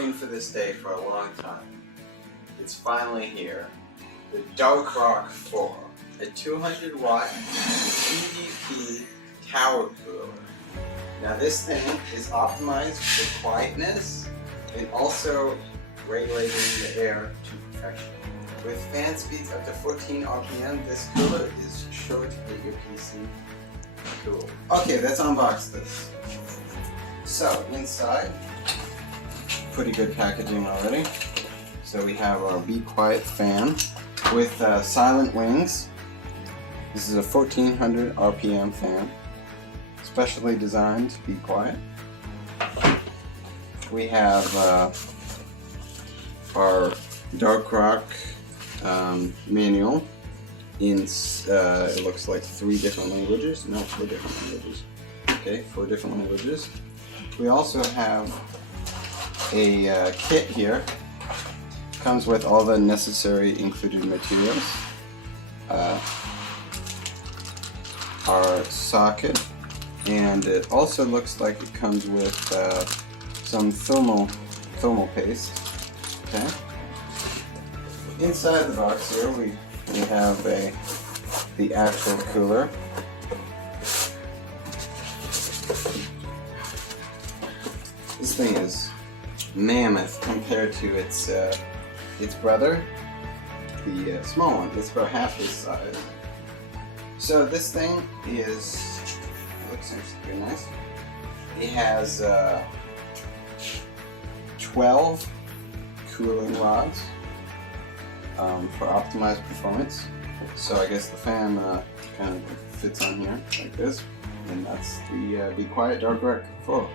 waiting for this day for a long time. It's finally here. The Dark Rock 4, a 200 watt EVP tower cooler. Now this thing is optimized for quietness and also regulating the air to perfection. With fan speeds up to 14 RPM, this cooler is sure to get your PC cool. Okay, let's unbox this. So inside, pretty good packaging already. So we have our Be Quiet fan with silent wings. This is a 1400 RPM fan, specially designed to be quiet. We have our Dark Rock manual in, it looks like 3 different languages. No, 4 different languages. Okay, 4 different languages. We also have a kit here. Comes with all the necessary included materials. Our socket, and it also looks like it comes with some thermal paste. Okay. Inside the box here we have the actual cooler. This thing is mammoth compared to its brother, the small one. It's about half this size. So this thing looks pretty nice. It has 12 cooling rods for optimized performance. So I guess the fan kind of fits on here like this, and that's the Be Quiet Dark Rock 4.